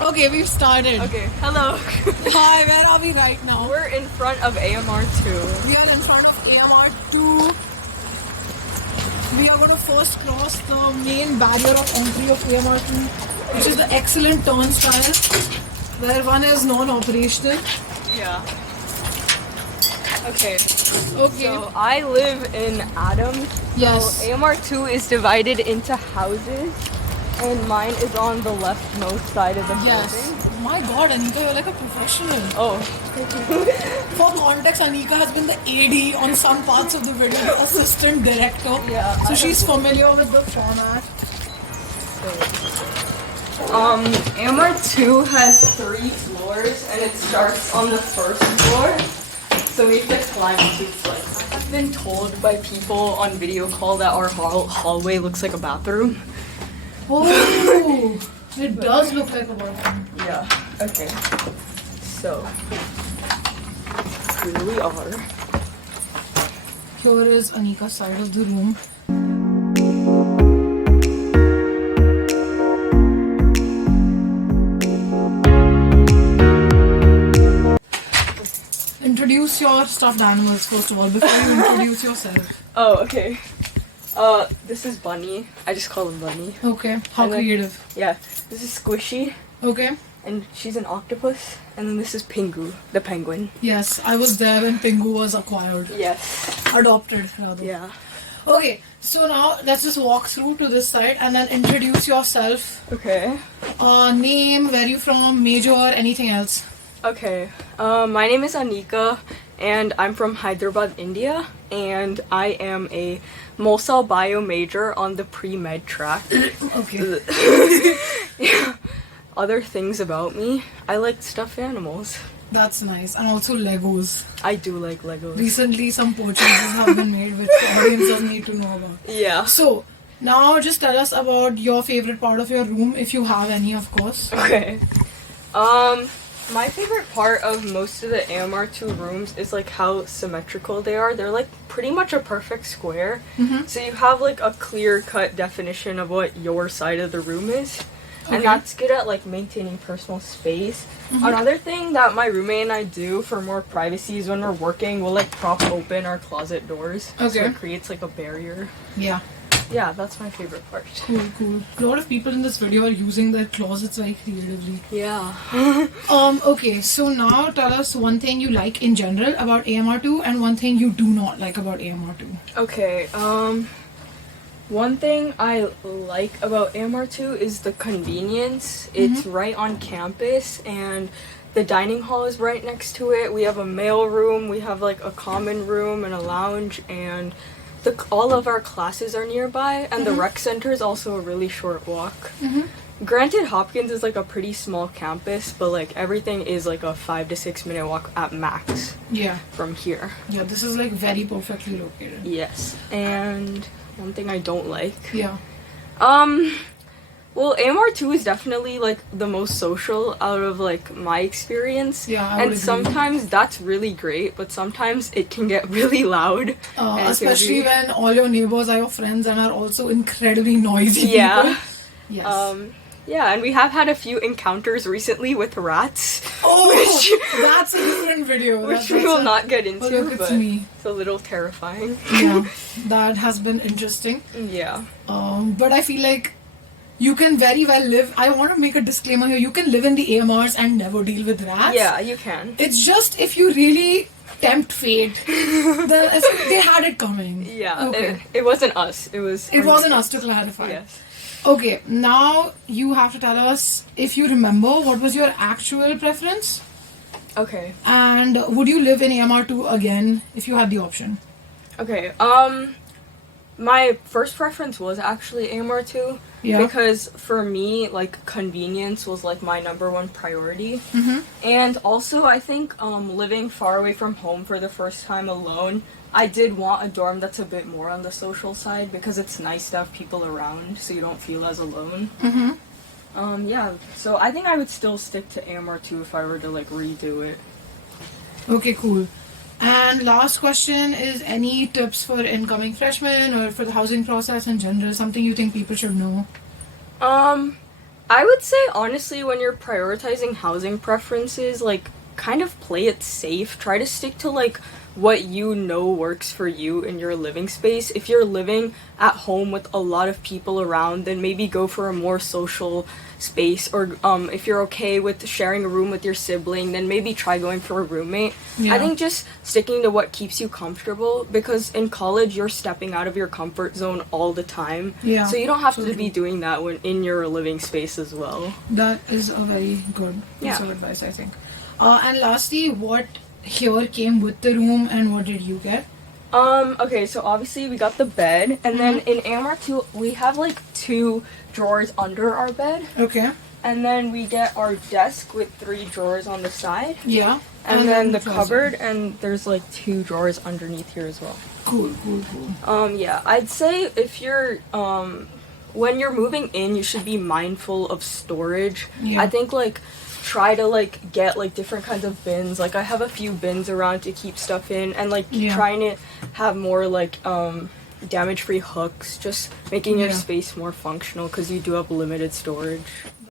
Okay, we've started. Okay, hello. Hi, where are we right now? We're in front of AMR2. We are in front of AMR2. We are going to first cross the main barrier of entry of AMR2, which is the excellent turnstile, where one is non-operational. Yeah. Okay. Okay. So I live in Adams. Yes. So AMR2 is divided into houses, and mine is on the leftmost side of the Yes. building. My God, Anika, you're like a professional. Oh. For context, Anika has been the AD on some parts of the video, the assistant director. Yeah. So she's familiar with the format. AMR2 has 3 floors, and it starts on the first floor. So we have to climb to like. I've been told by people on video call that our hallway looks like a bathroom. Oh, it does look like a bathroom. Yeah. Okay. So here we are. Here is Anika's side of the room. Introduce your stuffed animals first of all before you introduce yourself. Oh, okay. This is Bunny. I just call him Bunny. Okay, how And then- creative. Yeah. This is Squishy, Okay, and she's an octopus. And then this is Pingu, the penguin. yes, I was there when Pingu was acquired. Yes. Adopted, rather. Yeah. Okay, so now let's just walk through to this side and then introduce yourself. Okay. Name, where you from, major, anything else. Okay. My name is Anika, and I'm from Hyderabad, India, and I am a Mosal Bio major on the pre-med track. Okay. Yeah. Other things about me, I like stuffed animals. That's nice. And also Legos. I do like Legos. Recently some purchases have been made which the audiences need to know about. Yeah. So, now just tell us about your favorite part of your room, if you have any, of course. Okay. My favorite part of most of the AMR2 rooms is like how symmetrical they are. They're like pretty much a perfect square. Mm-hmm. So you have like a clear-cut definition of what your side of the room is. Okay. And that's good at like maintaining personal space. Mm-hmm. Another thing that my roommate and I do for more privacy is when we're working, we'll like prop open our closet doors. So Okay. it creates like a barrier. Yeah. Yeah, that's my favorite part. Cool, cool. A lot of people in this video are using their closets very creatively. Yeah. Okay, so now tell us one thing you like in general about AMR2 and one thing you do not like about AMR2. Okay, one thing I like about AMR2 is the convenience. It's right on campus, and the dining hall is right next to it. We have a mail room, we have like a common room and a lounge, and all of our classes are nearby, and the rec center is also a really short walk. Granted, Hopkins is like a pretty small campus, but like everything is like a 5 to 6 minute walk at max Yeah. from here. Yeah, this is like very perfectly located. Yes, and one thing I don't like. Yeah. Well, AMR2 is definitely like the most social out of like my experience. Yeah, I would and agree. sometimes that's really great, but sometimes it can get really loud. And it can Especially be- when all your neighbors are your friends and are also incredibly noisy Yeah. people. Yes. Yeah, and we have had a few encounters recently with rats. That's a different video. Which we will not get into, look, it's but me. it's a little terrifying. Yeah, that has been interesting. Yeah. But I feel like you can very well live. I want to make a disclaimer here. You can live in the AMRs and never deal with rats. Yeah, you can. It's just if you really tempt fate, then it's like they had it coming. Yeah. Okay. It wasn't us. It was. It wasn't us, to clarify. Yes. Okay, now you have to tell us if you remember what was your actual preference, Okay. and would you live in AMR2 again if you had the option? Okay. My first preference was actually AMR2. Yeah. Because for me, like, convenience was like my #1 priority. And also, I think living far away from home for the first time alone, I did want a dorm that's a bit more on the social side because it's nice to have people around so you don't feel as alone. Yeah, so I think I would still stick to AMR2 if I were to like redo it. Okay, cool. And last question is, any tips for incoming freshmen or for the housing process in general, something you think people should know? I would say honestly, when you're prioritizing housing preferences, like kind of play it safe. Try to stick to like what you know works for you in your living space. If you're living at home with a lot of people around, then maybe go for a more social space. Or if you're okay with sharing a room with your sibling, then maybe try going for a roommate. Yeah. I think just sticking to what keeps you comfortable, because in college you're stepping out of your comfort zone all the time. Yeah, So you don't have so to true. be doing that when in your living space as well. That is a very good piece of advice, I think. And lastly, what here came with the room and what did you get? Okay, so obviously we got the bed, and then in AMR2 we have like 2 drawers under our bed, Okay. and then we get our desk with 3 drawers on the side, Yeah. and then the closet. cupboard, and there's like 2 drawers underneath here as well. Cool. Yeah, I'd say if you're when you're moving in, you should be mindful of storage. Yeah. I think like try to like get like different kinds of bins. Like I have a few bins around to keep stuff in, and like Yeah. trying to have more like damage-free hooks, just making your Yeah. space more functional because you do have limited storage.